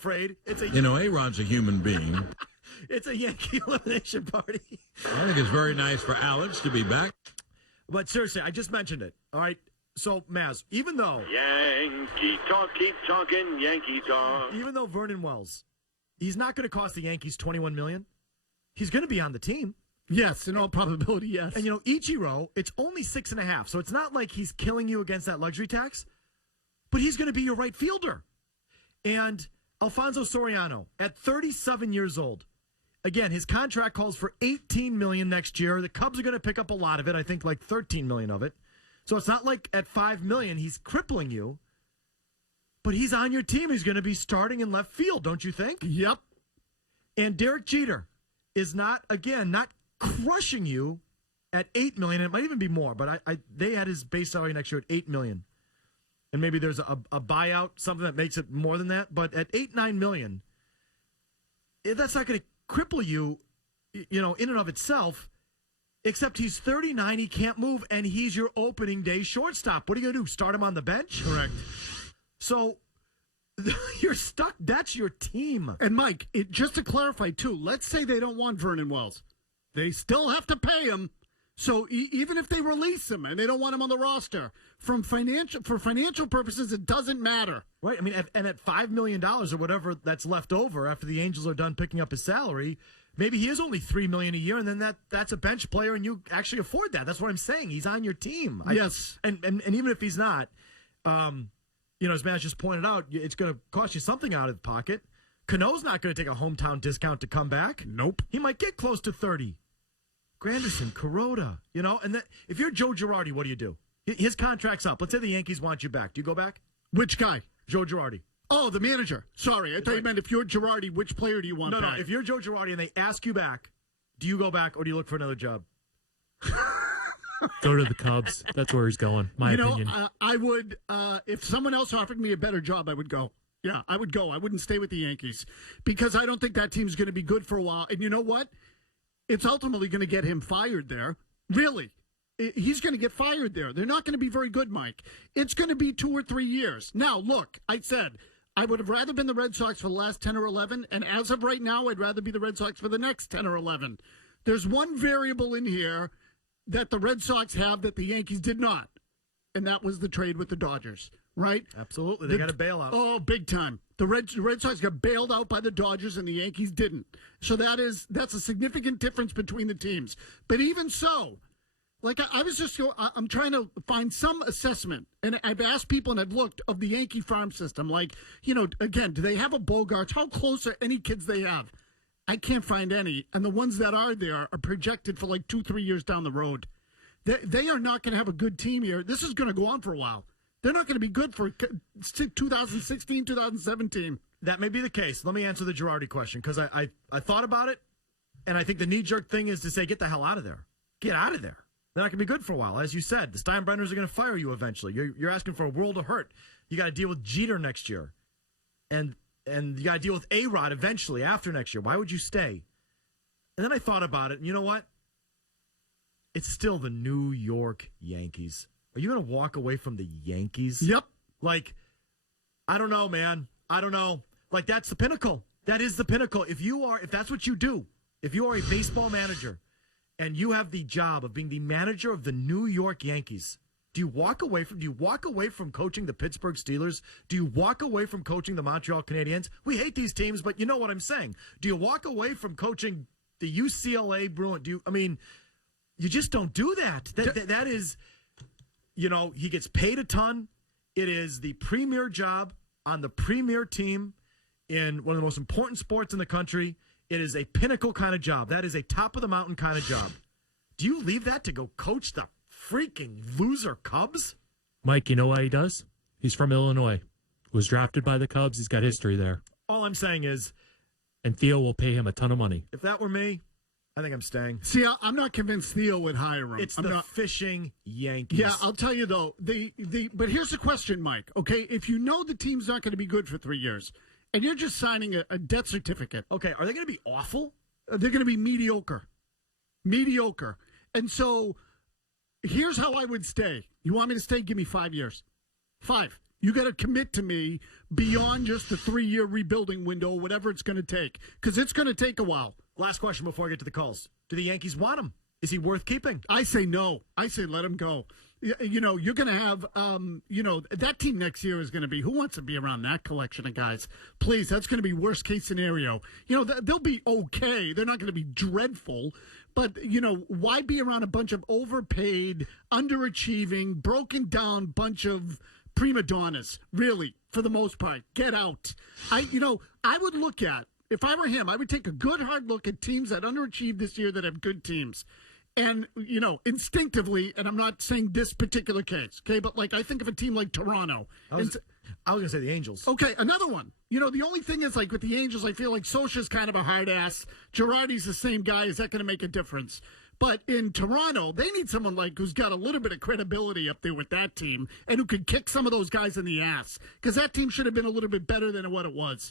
afraid. It's a A-Rod's a human being. It's a Yankee elimination party. I think it's very nice for Alex to be back. But seriously, I just mentioned it. All right. So, Mazz, even though Yankee talk, keep talking Yankee talk. Even though Vernon Wells, he's not going to cost the Yankees $21 million. He's going to be on the team. Yes, in all probability, yes. And, Ichiro, it's only 6.5, so it's not like he's killing you against that luxury tax, but he's going to be your right fielder. And Alfonso Soriano, at 37 years old, again, his contract calls for $18 million next year. The Cubs are going to pick up a lot of it, I think like $13 million of it. So it's not like at $5 million he's crippling you, but he's on your team. He's going to be starting in left field, don't you think? Yep. And Derek Jeter is not crushing you at $8 million. It might even be more, but they had his base salary next year at $8 million. And maybe there's a buyout, something that makes it more than that. But at $8-9 million, that's not going to cripple you, in and of itself. Except he's 39, he can't move, and he's your opening day shortstop. What are you going to do? Start him on the bench? Correct. So you're stuck. That's your team. And Mike, just to clarify too, let's say they don't want Vernon Wells. They still have to pay him. So even if they release him and they don't want him on the roster, for financial purposes, it doesn't matter. Right. I mean, and at $5 million or whatever that's left over after the Angels are done picking up his salary, maybe he is only $3 million a year, and then that's a bench player, and you actually afford that. That's what I'm saying. He's on your team. Yes. And even if he's not, as Matt just pointed out, it's going to cost you something out of the pocket. Cano's not going to take a hometown discount to come back. Nope. He might get close to 30. Granderson, Kuroda, and then if you're Joe Girardi, what do? His contract's up. Let's say the Yankees want you back. Do you go back? Which guy? Joe Girardi. Oh, the manager. Sorry, I thought you meant if you're Girardi, which player do you want back? No, if you're Joe Girardi and they ask you back, do you go back or do you look for another job? Go to the Cubs. That's where he's going, my opinion. I would, if someone else offered me a better job, I would go. Yeah, I would go. I wouldn't stay with the Yankees because I don't think that team's going to be good for a while. And you know what? It's ultimately going to get him fired there. Really. He's going to get fired there. They're not going to be very good, Mike. It's going to be 2 or 3 years. Now, look, I said I would have rather been the Red Sox for the last 10 or 11, and as of right now, I'd rather be the Red Sox for the next 10 or 11. There's one variable in here that the Red Sox have that the Yankees did not, and that was the trade with the Dodgers, right? Absolutely. They got a bailout. Oh, big time. The Red Sox got bailed out by the Dodgers, and the Yankees didn't. So that's a significant difference between the teams. But even so, I'm trying to find some assessment, and I've asked people and I've looked of the Yankee farm system. Again, do they have a Bogarts? How close are any kids they have? I can't find any, and the ones that are there are projected for 2-3 years down the road. They are not going to have a good team here. This is going to go on for a while. They're not going to be good for 2016, 2017. That may be the case. Let me answer the Girardi question because I thought about it, and I think the knee-jerk thing is to say, get the hell out of there. Get out of there. They're not going to be good for a while. As you said, the Steinbrenners are going to fire you eventually. You're asking for a world of hurt. You got to deal with Jeter next year. And you got to deal with A-Rod eventually after next year. Why would you stay? And then I thought about it, and you know what? It's still the New York Yankees. Are you going to walk away from the Yankees? Yep. I don't know, man. I don't know. That's the pinnacle. That is the pinnacle. If that's what you do, if you are a baseball manager and you have the job of being the manager of the New York Yankees, do you walk away from coaching the Pittsburgh Steelers? Do you walk away from coaching the Montreal Canadiens? We hate these teams, but you know what I'm saying. Do you walk away from coaching the UCLA Bruins? You just don't do that. That is, he gets paid a ton. It is the premier job on the premier team in one of the most important sports in the country. It is a pinnacle kind of job. That is a top of the mountain kind of job. Do you leave that to go coach the freaking loser Cubs? Mike, you know why he does? He's from Illinois. Was drafted by the Cubs. He's got history there. All I'm saying is... And Theo will pay him a ton of money. If that were me, I think I'm staying. See, I'm not convinced Theo would hire him. It's fishing Yankees. Yeah, I'll tell you, though. But here's the question, Mike, okay? If you know the team's not going to be good for 3 years, and you're just signing a death certificate. Okay, are they going to be awful? They're going to be mediocre. Mediocre. And so... Here's how I would stay. You want me to stay? Give me 5 years. 5. You got to commit to me beyond just the 3-year rebuilding window, whatever it's going to take, because it's going to take a while. Last question before I get to the calls. Do the Yankees want him? Is he worth keeping? I say no. I say let him go. You know, you're going to have, that team next year is going to be, who wants to be around that collection of guys? Please, that's going to be worst case scenario. You know, they'll be okay. They're not going to be dreadful. But, you know, why be around a bunch of overpaid, underachieving, broken down bunch of prima donnas, really, for the most part? Get out. I would look at, if I were him, I would take a good hard look at teams that underachieved this year that have good teams. And, you know, instinctively, and I'm not saying this particular case, okay, but like I think of a team like Toronto. I was going to say the Angels. Okay, another one. You know, the only thing is, like with the Angels, I feel like Socha's kind of a hard ass. Girardi's the same guy. Is that going to make a difference? But in Toronto, they need someone like who's got a little bit of credibility up there with that team and who could kick some of those guys in the ass, because that team should have been a little bit better than what it was.